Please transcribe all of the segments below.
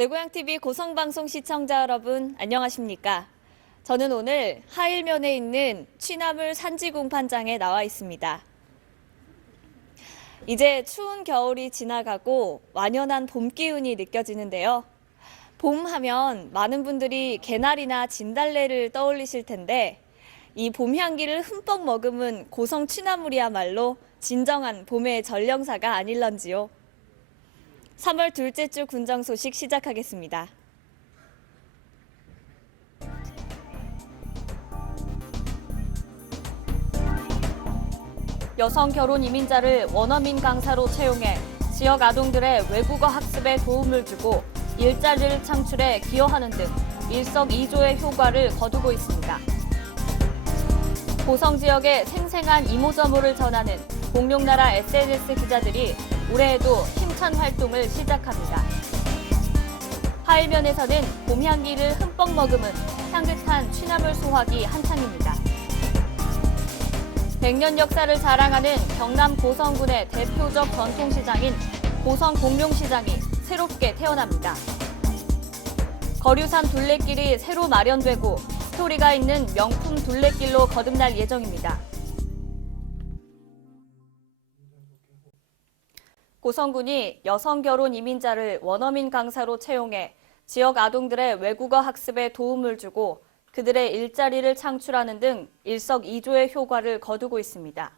내고향TV 고성방송 시청자 여러분, 안녕하십니까? 저는 오늘 하일면에 있는 취나물 산지공판장에 나와 있습니다. 이제 추운 겨울이 지나가고 완연한 봄 기운이 느껴지는데요. 봄 하면 많은 분들이 개나리나 진달래를 떠올리실 텐데 이 봄 향기를 흠뻑 머금은 고성 취나물이야말로 진정한 봄의 전령사가 아닐런지요. 3월 둘째 주 군정 소식 시작하겠습니다. 여성 결혼 이민자를 원어민 강사로 채용해 지역 아동들의 외국어 학습에 도움을 주고 일자리를 창출해 기여하는 등 일석이조의 효과를 거두고 있습니다. 고성 지역의 생생한 이모저모를 전하는 공룡나라 SNS 기자들이 올해에도 힘찬 활동을 시작합니다. 하일면에서는 봄 향기를 흠뻑 머금은 향긋한 취나물 소화기 한창입니다. 100년 역사를 자랑하는 경남 고성군의 대표적 전통시장인 고성 공룡시장이 새롭게 태어납니다. 거류산 둘레길이 새로 마련되고 스토리가 있는 명품 둘레길로 거듭날 예정입니다. 고성군이 여성 결혼 이민자를 원어민 강사로 채용해 지역 아동들의 외국어 학습에 도움을 주고 그들의 일자리를 창출하는 등 일석이조의 효과를 거두고 있습니다.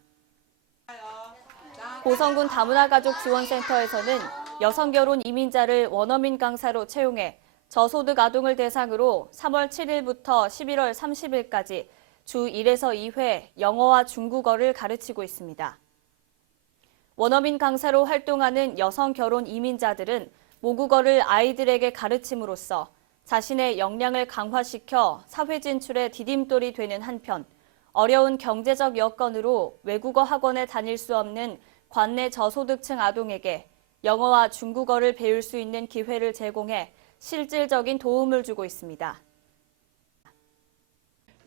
고성군 다문화 가족 지원센터에서는 여성 결혼 이민자를 원어민 강사로 채용해 저소득 아동을 대상으로 3월 7일부터 11월 30일까지 주 1에서 2회 영어와 중국어를 가르치고 있습니다. 원어민 강사로 활동하는 여성 결혼 이민자들은 모국어를 아이들에게 가르침으로써 자신의 역량을 강화시켜 사회 진출에 디딤돌이 되는 한편 어려운 경제적 여건으로 외국어 학원에 다닐 수 없는 관내 저소득층 아동에게 영어와 중국어를 배울 수 있는 기회를 제공해 실질적인 도움을 주고 있습니다.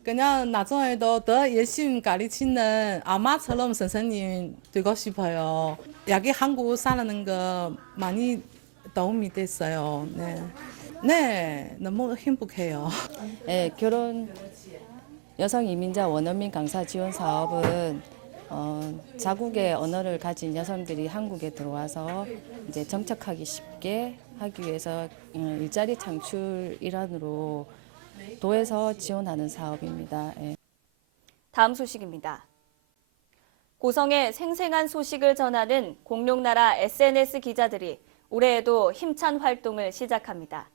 그냥 나중에도 더 열심히 가르치는 아마처럼 선생님 되고 싶어요. 여기 한국 사는 거 많이 도움이 됐어요. 네. 네, 너무 행복해요. 네, 결혼 여성 이민자 원어민 강사 지원 사업은 어, 자국의 언어를 가진 여성들이 한국에 들어와서 이제 정착하기 쉽게 하기 위해서 음, 일자리 창출 일환으로 도에서 지원하는 사업입니다. 예. 다음 소식입니다. 고성의 생생한 소식을 전하는 공룡나라 SNS 기자들이 올해에도 힘찬 활동을 시작합니다.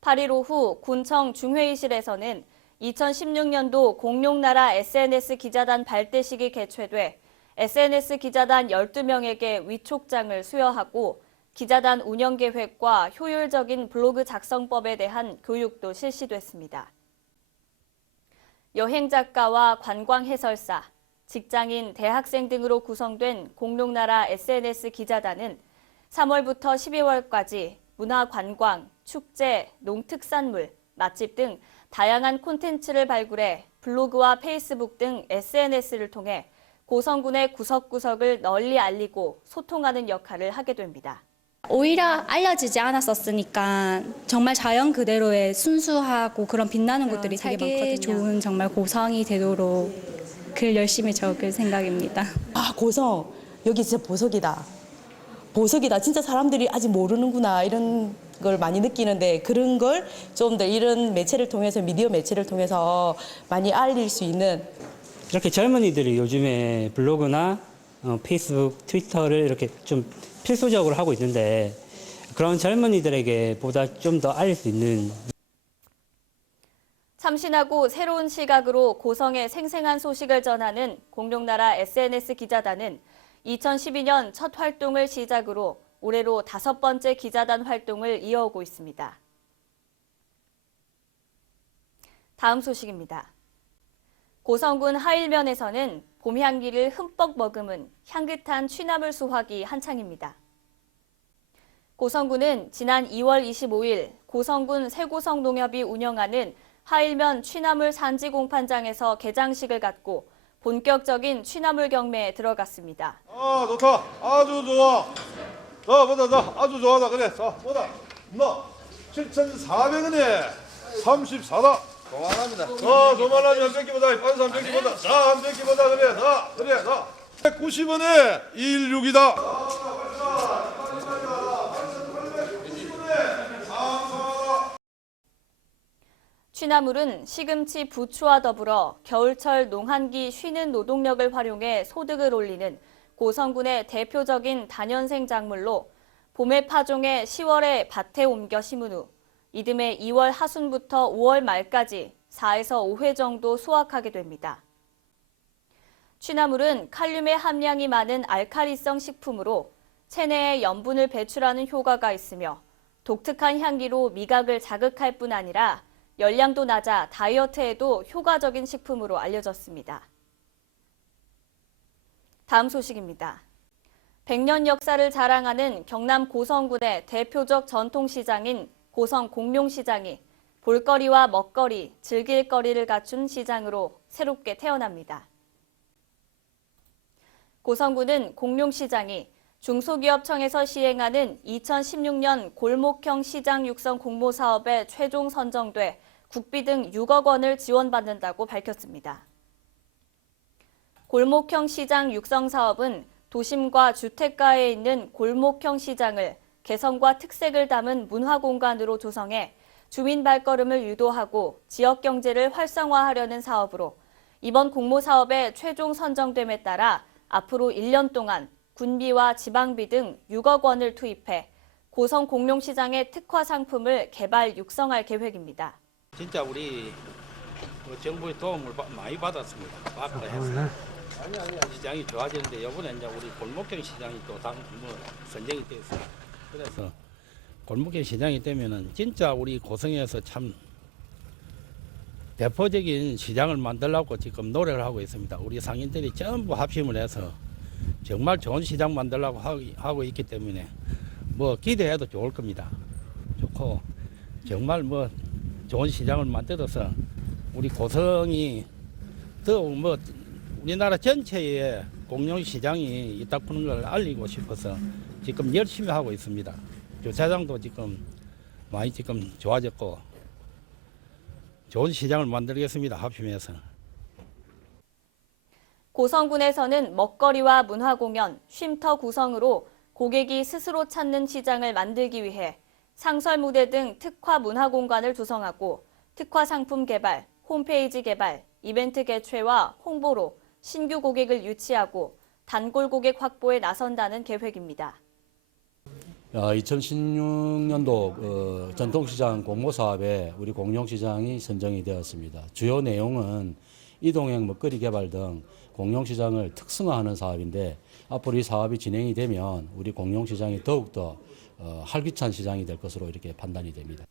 8일 오후 군청 중회의실에서는 2016년도 공룡나라 SNS 기자단 발대식이 개최돼 SNS 기자단 12명에게 위촉장을 수여하고 기자단 운영 계획과 효율적인 블로그 작성법에 대한 교육도 실시됐습니다. 여행 작가와 관광 해설사, 직장인, 대학생 등으로 구성된 공룡나라 SNS 기자단은 3월부터 12월까지 문화 관광, 축제, 농특산물, 맛집 등 다양한 콘텐츠를 발굴해 블로그와 페이스북 등 SNS를 통해 고성군의 구석구석을 널리 알리고 소통하는 역할을 하게 됩니다. 오히려 알려지지 않았었으니까 정말 자연 그대로의 순수하고 그런 빛나는 곳들이 되게 많거든요. 좋은 정말 고성이 되도록 글 열심히 적을 생각입니다. 아 고성 여기 진짜 보석이다 보석이다 진짜 사람들이 아직 모르는구나 이런 걸 많이 느끼는데 그런 걸 좀 더 이런 매체를 통해서 미디어 매체를 통해서 많이 알릴 수 있는 이렇게 젊은이들이 요즘에 블로그나 어, 페이스북, 트위터를 이렇게 좀 필수적으로 하고 있는데 그런 젊은이들에게 보다 좀 더 알릴 수 있는 참신하고 새로운 시각으로 고성의 생생한 소식을 전하는 공룡나라 SNS 기자단은 2012년 첫 활동을 시작으로 올해로 다섯 번째 기자단 활동을 이어오고 있습니다. 다음 소식입니다. 고성군 하일면에서는 봄 향기를 흠뻑 머금은 향긋한 취나물 수확이 한창입니다. 고성군은 지난 2월 25일 고성군 세고성 농협이 운영하는 하일면 취나물 산지 공판장에서 개장식을 갖고 본격적인 취나물 경매에 들어갔습니다. 아 좋다 아주 좋아 자, 보다, 자, 아주 좋아다. 그래. 자, 보다. 너 7,400원에 34다. 그만합니다. 어, 조만하니 한 뺏기 보다. 빤스 한 뺏기 보다. 자, 한 뺏기 보다. 그래. 자, 그래. 자. 190원에 216이다. 취나물은 시금치 부추와 더불어 겨울철 농한기 쉬는 노동력을 활용해 소득을 올리는 고성군의 대표적인 단연생 작물로 봄에 파종해 10월에 밭에 옮겨 심은 후 이듬해 2월 하순부터 5월 말까지 4에서 5회 정도 수확하게 됩니다. 취나물은 칼륨의 함량이 많은 알칼리성 식품으로 체내에 염분을 배출하는 효과가 있으며 독특한 향기로 미각을 자극할 뿐 아니라 열량도 낮아 다이어트에도 효과적인 식품으로 알려졌습니다. 다음 소식입니다. 100년 역사를 자랑하는 경남 고성군의 대표적 전통시장인 고성 공룡시장이 볼거리와 먹거리, 즐길 거리를 갖춘 시장으로 새롭게 태어납니다. 고성군은 공룡시장이 중소기업청에서 시행하는 2016년 골목형 시장 육성 공모 사업에 최종 선정돼 국비 등 6억 원을 지원받는다고 밝혔습니다. 골목형 시장 육성 사업은 도심과 주택가에 있는 골목형 시장을 개성과 특색을 담은 문화 공간으로 조성해 주민 발걸음을 유도하고 지역 경제를 활성화하려는 사업으로 이번 공모 사업에 최종 선정됨에 따라 앞으로 1년 동안 군비와 지방비 등 6억 원을 투입해 고성 공룡시장의 특화 상품을 개발 육성할 계획입니다. 진짜 우리 그 정부의 도움을 바- 많이 받았습니다. 받고 해서 시장이 좋아지는데 이번에 이제 우리 골목형 시장이 또당 뭐 선정이 됐어요. 그래서 골목형 시장이 되면은 진짜 우리 고성에서 참 대표적인 시장을 만들려고 지금 노력을 하고 있습니다. 우리 상인들이 전부 합심을 해서 정말 좋은 시장 만들려고 하고- 있기 때문에 뭐 기대해도 좋을 겁니다. 좋고 정말 뭐 좋은 시장을 만들어서 우리 고성이 더욱 뭐 우리나라 전체에 공룡 시장이 있다는 걸 알리고 싶어서 지금 열심히 하고 있습니다. 주차장도 지금 많이 지금 좋아졌고 좋은 시장을 만들겠습니다. 합심해서. 고성군에서는 먹거리와 문화공연, 쉼터 구성으로 고객이 스스로 찾는 시장을 만들기 위해 상설 무대 등 특화 문화 공간을 조성하고 특화 상품 개발, 홈페이지 개발, 이벤트 개최와 홍보로 신규 고객을 유치하고 단골 고객 확보에 나선다는 계획입니다. 2016년도 어, 전통시장 공모 사업에 우리 공룡시장이 선정이 되었습니다. 주요 내용은 이동형 먹거리 개발 등 공룡시장을 특성화하는 사업인데 앞으로 이 사업이 진행이 되면 우리 공룡시장이 더욱더 어, 활기찬 시장이 될 것으로 이렇게 판단이 됩니다.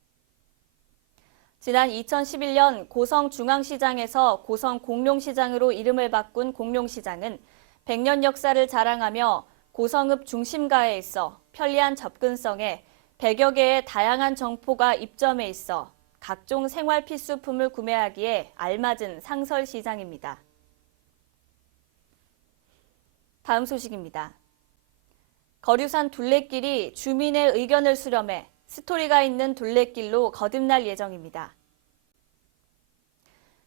지난 2011년 고성 중앙시장에서 고성 공룡시장으로 이름을 바꾼 공룡시장은 100년 역사를 자랑하며 고성읍 중심가에 있어 편리한 접근성에 100여 개의 다양한 정포가 입점해 있어 각종 생활 필수품을 구매하기에 알맞은 상설 시장입니다. 다음 소식입니다. 거류산 둘레길이 주민의 의견을 수렴해 스토리가 있는 둘레길로 거듭날 예정입니다.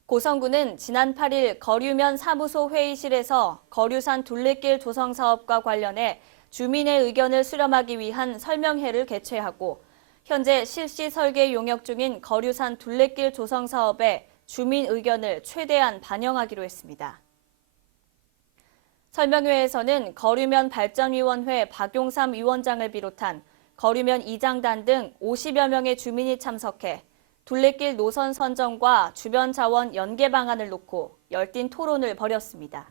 고성군은 지난 8일 거류면 사무소 회의실에서 거류산 둘레길 조성 사업과 관련해 주민의 의견을 수렴하기 위한 설명회를 개최하고 현재 실시 설계 용역 중인 거류산 둘레길 조성 사업에 주민 의견을 최대한 반영하기로 했습니다. 설명회에서는 거류면 발전위원회 박용삼 위원장을 비롯한 거류면 이장단 등 50여 명의 주민이 참석해 둘레길 노선 선정과 주변 자원 연계 방안을 놓고 열띤 토론을 벌였습니다.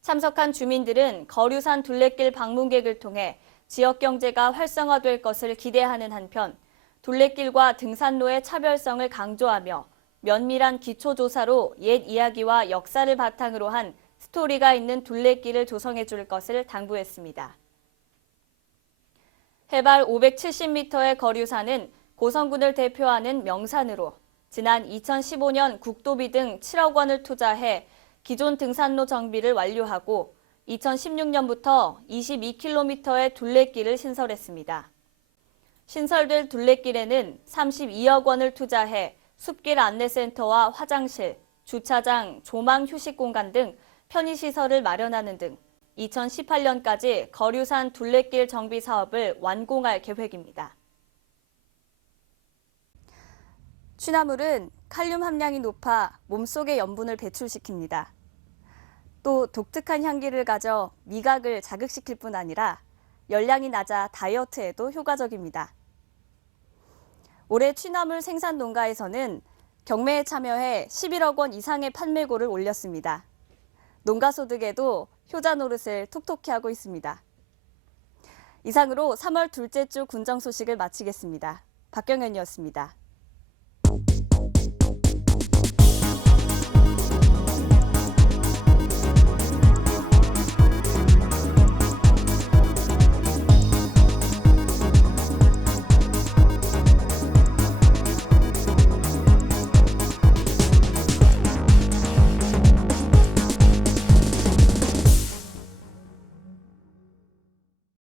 참석한 주민들은 거류산 둘레길 방문객을 통해 지역 경제가 활성화될 것을 기대하는 한편 둘레길과 등산로의 차별성을 강조하며 면밀한 기초조사로 옛 이야기와 역사를 바탕으로 한 스토리가 있는 둘레길을 조성해 줄 것을 당부했습니다. 해발 570m의 거류산은 고성군을 대표하는 명산으로 지난 2015년 국도비 등 7억 원을 투자해 기존 등산로 정비를 완료하고 2016년부터 22km의 둘레길을 신설했습니다. 신설될 둘레길에는 32억 원을 투자해 숲길 안내센터와 화장실, 주차장, 조망 휴식 공간 등 편의시설을 마련하는 등 2018년까지 거류산 둘레길 정비 사업을 완공할 계획입니다. 취나물은 칼륨 함량이 높아 몸속의 염분을 배출시킵니다. 또 독특한 향기를 가져 미각을 자극시킬 뿐 아니라 열량이 낮아 다이어트에도 효과적입니다. 올해 취나물 생산 농가에서는 경매에 참여해 11억 원 이상의 판매고를 올렸습니다. 농가 소득에도 효자 노릇을 톡톡히 하고 있습니다. 이상으로 3월 둘째 주 군정 소식을 마치겠습니다. 박경현이었습니다.